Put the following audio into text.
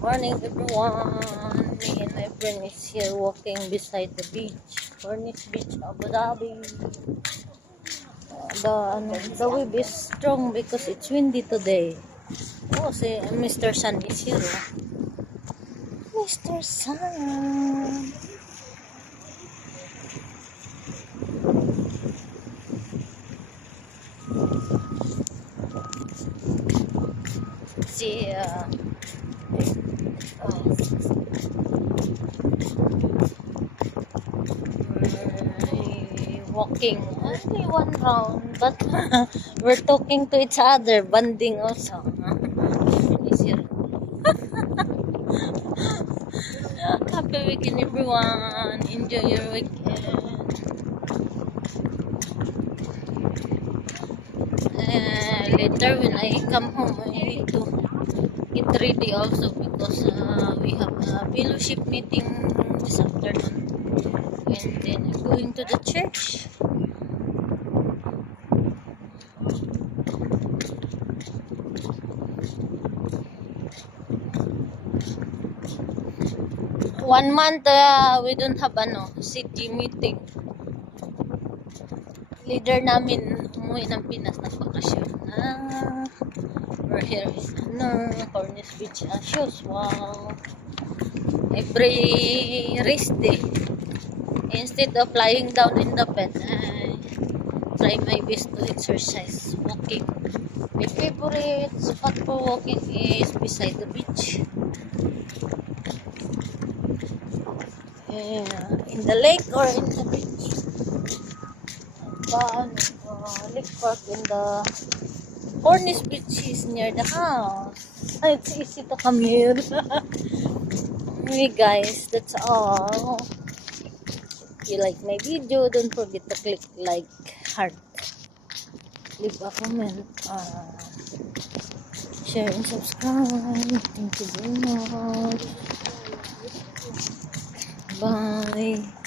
Morning everyone. Me and my friend is here walking beside the beach. Cornish Beach, Abu Dhabi. The wave is strong because it's windy today. Oh, si Mr. Sun is here. Mr. Sun. See, walking only one round, but we're talking to each other, bonding also. Is here. Happy weekend, everyone. Enjoy your weekend. Later, when I come home, I need to get ready also because we have a fellowship meeting this afternoon. And then I'm going to the church. One month we don't have city meeting. Leader namin umuwi ng Pinas na bakasyon. We're here in Cornish Beach as usual. Every rest day, instead of lying down in the bed, I try my best to exercise, walking. My favorite spot for walking is beside the beach. In the lake or in the beach. Lake park in the Cornish Beach is near the house. It's easy to come here. Anyway guys, that's all. If you like my video, don't forget to click like, heart, leave a comment, share and subscribe. Thank you very much. Bye.